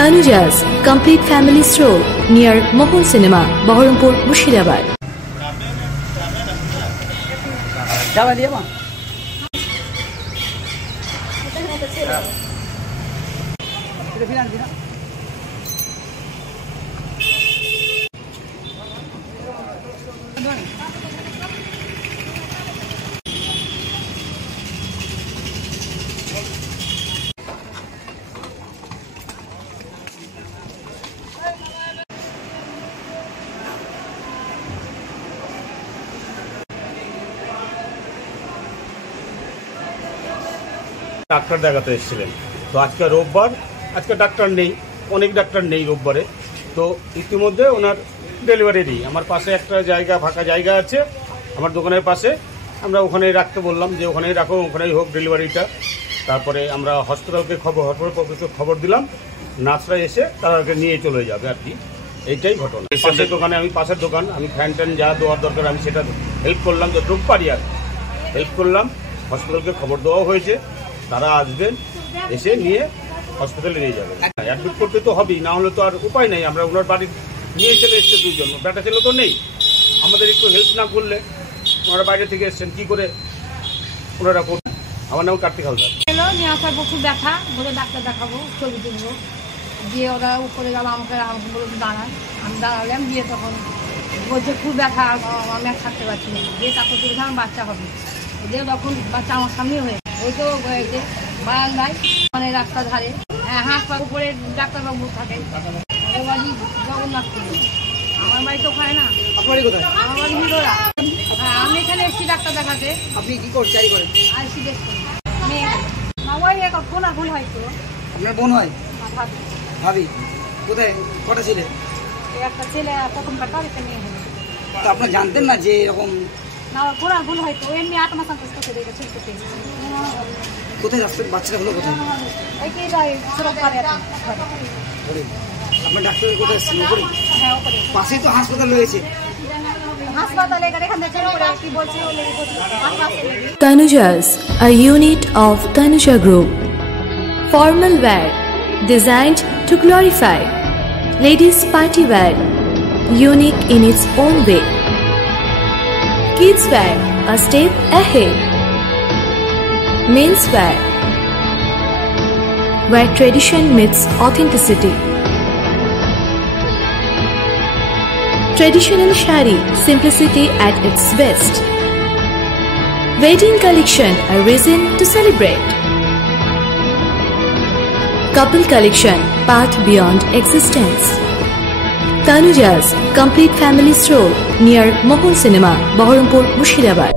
Tanuja's complete family stroll near Mohun Cinema, Baharampur, Murshidabad. Doctor দেখাতে এসেছিলেন। তো আজকে রোববার, আজকে ডাক্তার নেই, অনেক ডাক্তার নেই রোববারে। তো ইতিমধ্যে ওনার ডেলিভারি নেই। আমার পাশে একটা জায়গা, ফাঁকা জায়গা আছে আমার দোকানের পাশে, আমরা ওখানেই রাখতে বললাম যে ওখানেই রাখো, ওখানেই হোক ডেলিভারিটা। তারপরে আমরা হসপিটালকে খবর দিলাম, নার্সরা এসে তাদেরকে নিয়ে চলে যাবে আর কি। এইটাই ঘটনা। পাশের দোকানে, আমি পাশের দোকান, আমি ফ্যান ট্যান যা দেওয়ার দরকার আমি সেটা হেল্প করলাম, যতটুকু পারি আর হেল্প করলাম। হসপিটালকে খবর দেওয়া হয়েছে, তারা আসবেন, এসে নিয়ে হসপিটালে নিয়ে যাবেন। অ্যাডমিট করতে তো হবেই, না হলে তো আর উপায় নেই। আমরা ওনার বাড়ি নিয়ে চলে এসছে দুইজন, বেটা ছেলে তো নেই। আমাদের একটু হেল্প না করলে, ওনারা বাইরে থেকে এসছেন, কি করে ওনারা করবেন। আমার নাম কার্তিক হালদার। নিয়ে আসার পর খুব ব্যথা, বলে ডাক্তার দেখাবো, ছবি তুলবো। দিয়ে ওরা উপরে গেল, আমাকে বলে দাঁড়ান। আমি দাঁড়ালাম, দিয়ে তখন বলছে খুব ব্যথা, আমি আর থাকতে পারছি না। দিয়ে তারপর তুলছে আমার বাচ্চা হবে। দিয়ে তখন বাচ্চা আমার সামনে হয়ে ওই তো হয়েছে বারান্দায়, মানে রাস্তার ধারে। হ্যাঁ, হাসপাতাল উপরে ডাক্তারবাবু থাকে, ওদের বাড়ি জগন্নাথপুর। আমার বাড়ি তো ওখানে না। আপনার বাড়ি কোথায়? আমার বাড়ি হিরোরা। হ্যাঁ, আমি এখানে এসেছি ডাক্তার দেখাতে। আপনি কি করতে চাই করেন? আর এসি দেখছি মেয়ে না, ওই কোন ভুল হয়তো। আপনার বোন হয়? ভাবি কোথায়? কটা ছেলে? একটা ছেলে, প্রথম কাটা একটা মেয়ে হলো। তো আপনার জানতেন না যে এরকম? না, পুরো ভুল হয়তো, এমনি 8 মাস আন্তস্ত করে গেছে। কোথায় রাস্তার বাচ্চাটা হলো কোথায়? ওই কি যায় সুরত পারে আর আপনার ডাক্তারের কোথায় এসেছেন? উপরে? হ্যাঁ, ওপরে পাশেই তো হাসপাতাল রয়েছে। হাসপাতালে এখান থেকে কি বলছে ওলে হাসপাতালে। Tanuja's, a unit of Tanuja Group. Formal wear, designed to glorify. Ladies party wear, unique in its own way. Kids wear, a step ahead. Men's wear, where tradition meets authenticity. Traditional shari, simplicity at its best. Wedding collection, a reason to celebrate. Couple collection, path beyond existence. Tanuja's complete family stroll near Mohun Cinema, Baharampur, Murshidabad.